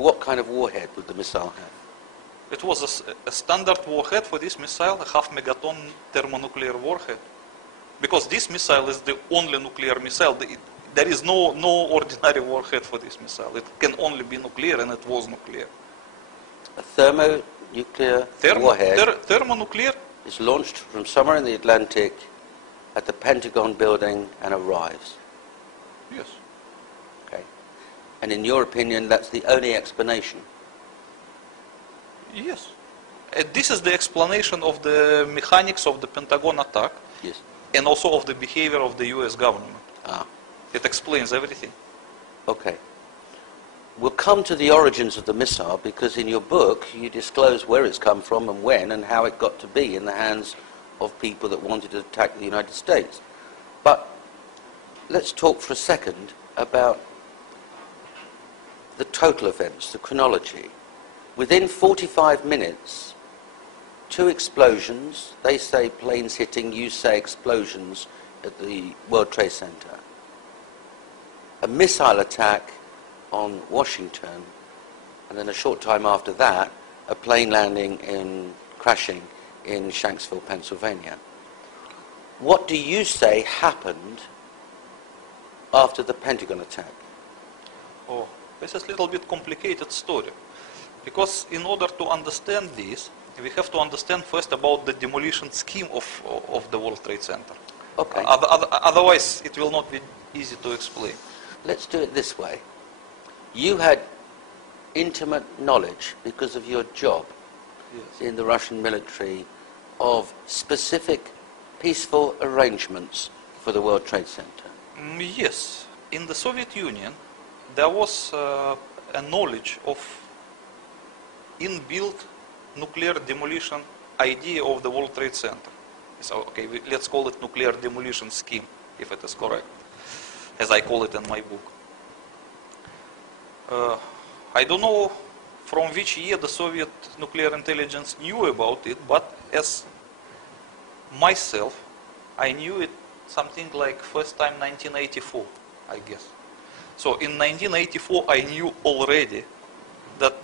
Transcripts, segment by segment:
what kind of warhead would the missile have? It was a standard warhead for this missile, a half-megaton thermonuclear warhead. Because this missile is the only nuclear missile. There is no ordinary warhead for this missile. It can only be nuclear, and it was nuclear. A thermonuclear warhead thermonuclear is launched from somewhere in the Atlantic at the Pentagon building and arrives. Yes. Okay. And in your opinion, that's the only explanation? Yes. This is the explanation of the mechanics of the Pentagon attack. Yes. And also of the behavior of the US government. Ah. It explains everything. Okay. We'll come to the origins of the missile, because in your book you disclose where it's come from and when and how it got to be in the hands of people that wanted to attack the United States. But let's talk for a second about the total events, the chronology. Within 45 minutes, 2 explosions, they say planes hitting, you say explosions at the World Trade Center. A missile attack on Washington, and then a short time after that, a plane crashing in Shanksville, Pennsylvania. What do you say happened after the Pentagon attack? Oh, this is a little bit complicated story. Because in order to understand this, we have to understand first about the demolition scheme of the World Trade Center. Okay. Otherwise, it will not be easy to explain. Let's do it this way. You had intimate knowledge, because of your job in the Russian military, of specific peaceful arrangements for the World Trade Center. Yes. In the Soviet Union, there was a knowledge of inbuilt nuclear demolition idea of the World Trade Center. So, okay, let's call it nuclear demolition scheme, if it is correct, as I call it in my book. I don't know from which year the Soviet nuclear intelligence knew about it, but as myself, I knew it something like first time 1984, I guess. So in 1984, I knew already that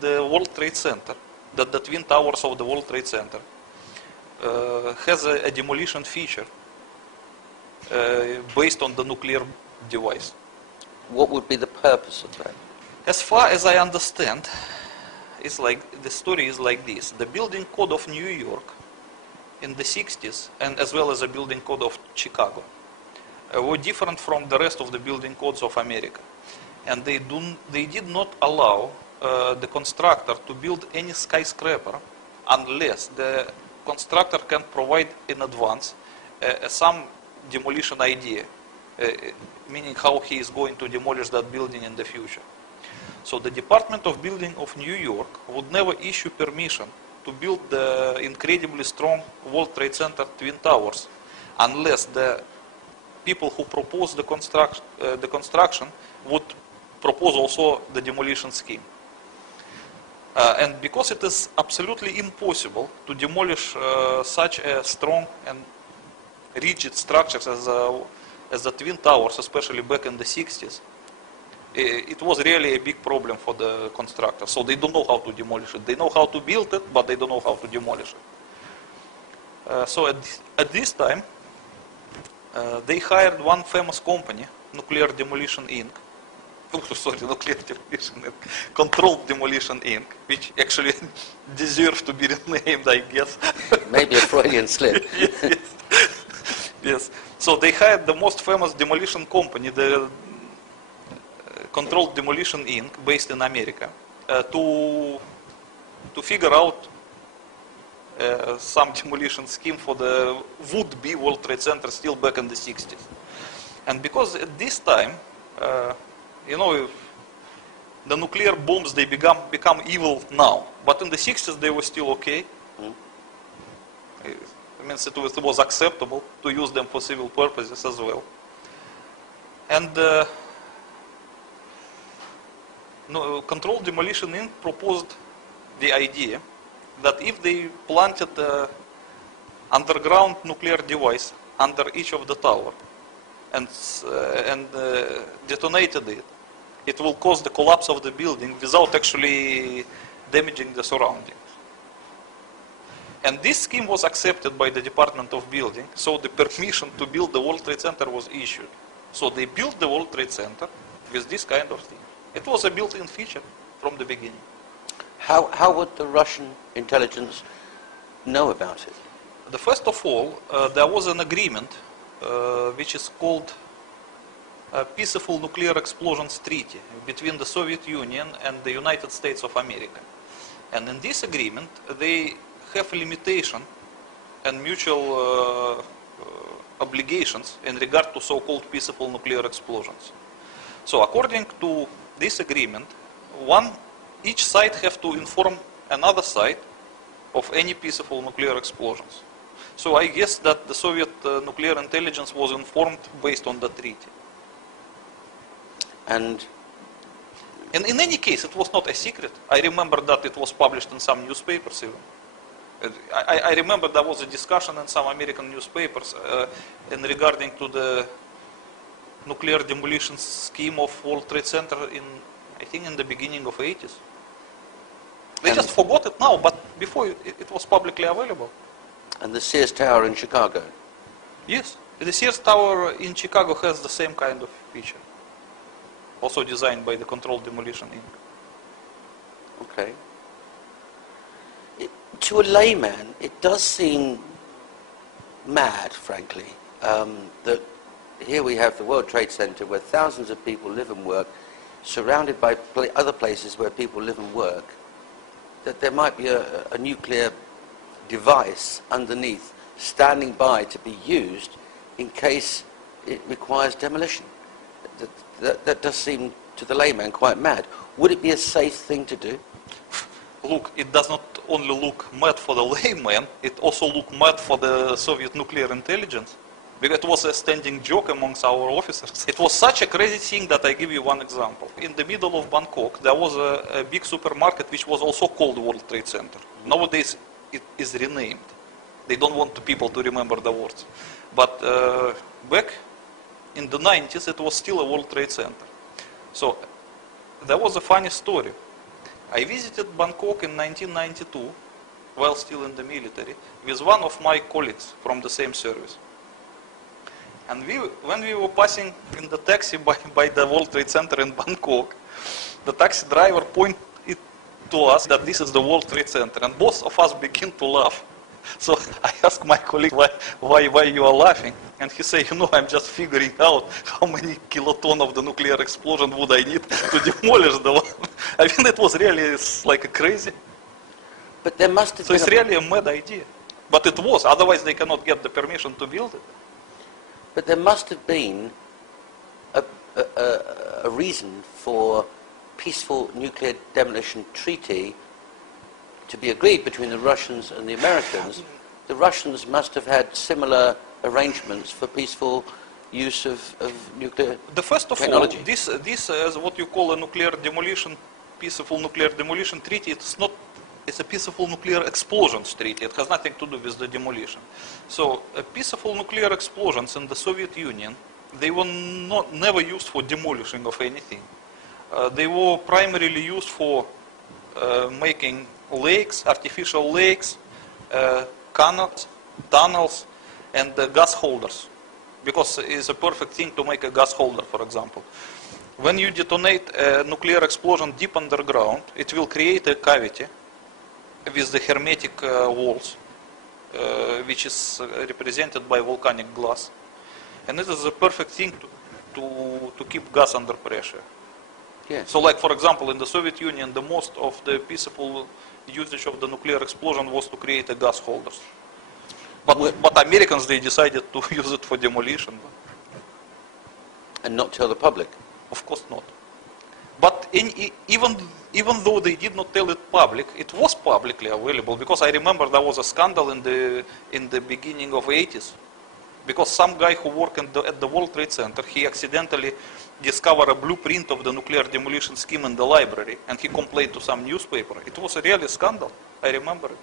the World Trade Center, that the Twin Towers of the World Trade Center has a demolition feature based on the nuclear device. What would be the purpose of that? As far as I understand, the story is like this. The building code of New York in the 60s, and as well as the building code of Chicago, were different from the rest of the building codes of America. And they did not allow the constructor to build any skyscraper unless the constructor can provide in advance some demolition idea, meaning how he is going to demolish that building in the future. So the Department of Building of New York would never issue permission to build the incredibly strong World Trade Center Twin Towers unless the people who propose the construction would propose also the demolition scheme. And because it is absolutely impossible to demolish such a strong and rigid structures as the Twin Towers, especially back in the 60s, it was really a big problem for the constructor. So they don't know how to demolish it. They know how to build it, but they don't know how to demolish it. So at this time, they hired one famous company, Nuclear Demolition Inc. Nuclear Demolition Inc. Controlled Demolition Inc., which actually deserves to be renamed, I guess. Maybe a Freudian slip. Yes. Yes. So they hired the most famous demolition company, the Controlled Demolition Inc., based in America, to figure out some demolition scheme for the would-be World Trade Center still back in the 60s. And because at this time, the nuclear bombs, they become evil now. But in the 60s, they were still okay. It means it was acceptable to use them for civil purposes as well. And Controlled Demolition Inc. proposed the idea that if they planted an underground nuclear device under each of the tower and detonated it, it will cause the collapse of the building without actually damaging the surroundings. And this scheme was accepted by the Department of Building, so the permission to build the World Trade Center was issued. So they built the World Trade Center with this kind of thing. It was a built-in feature from the beginning. How would the Russian intelligence know about it? First of all, there was an agreement which is called Peaceful Nuclear Explosions Treaty between the Soviet Union and the United States of America. And in this agreement, they have a limitation and mutual obligations in regard to so-called peaceful nuclear explosions. So according to this agreement, each side have to inform another side of any peaceful nuclear explosions. So I guess that the Soviet nuclear intelligence was informed based on the treaty. And in any case, it was not a secret. I remember that it was published in some newspapers even. I remember there was a discussion in some American newspapers in regarding to the nuclear demolition scheme of World Trade Center I think in the beginning of 80s. They just forgot it now, but before it was publicly available. And the Sears Tower in Chicago? Yes, the Sears Tower in Chicago has the same kind of feature. Also designed by the Controlled Demolition Inc. Okay. To a layman, it does seem mad, frankly, that here we have the World Trade Center where thousands of people live and work, surrounded by other places where people live and work, that there might be a nuclear device underneath standing by to be used in case it requires demolition. That does seem to the layman quite mad. Would it be a safe thing to do? Look, it does not only look mad for the layman, it also looked mad for the Soviet nuclear intelligence. Because it was a standing joke amongst our officers. It was such a crazy thing that I give you one example. In the middle of Bangkok, there was a big supermarket which was also called World Trade Center. Nowadays, it is renamed. They don't want people to remember the words. But back in the 90s, it was still a World Trade Center. So there was a funny story. I visited Bangkok in 1992, while still in the military, with one of my colleagues from the same service. And when we were passing in the taxi by the World Trade Center in Bangkok, the taxi driver pointed to us that this is the World Trade Center, and both of us began to laugh. So I asked my colleague why you are laughing, and he said, I'm just figuring out how many kiloton of the nuclear explosion would I need to demolish the one. I mean, it was really like crazy. But there must have So it's really a mad idea. But it was, otherwise they cannot get the permission to build it. But there must have been a reason for peaceful nuclear demolition treaty to be agreed between the Russians and the Americans. The Russians must have had similar arrangements for peaceful use of nuclear technology. All, this is what you call a nuclear demolition, peaceful nuclear demolition treaty. It's a peaceful nuclear explosions treaty. It has nothing to do with the demolition. So peaceful nuclear explosions in the Soviet Union, they were never used for demolishing of anything. They were primarily used for making lakes, artificial lakes, canals, tunnels, and gas holders. Because it's a perfect thing to make a gas holder, for example. When you detonate a nuclear explosion deep underground, it will create a cavity with the hermetic walls, which is represented by volcanic glass. And it is a perfect thing to keep gas under pressure. Yes. So like, for example, in the Soviet Union, the most of the peaceful usage of the nuclear explosion was to create a gas holders. But Americans, they decided to use it for demolition. And not tell the public? Of course not. But even though they did not tell it public, it was publicly available, because I remember there was a scandal in the beginning of 80s. Because some guy who worked at the World Trade Center, he accidentally discovered a blueprint of the nuclear demolition scheme in the library, and he complained to some newspaper. It was a really scandal. I remember it.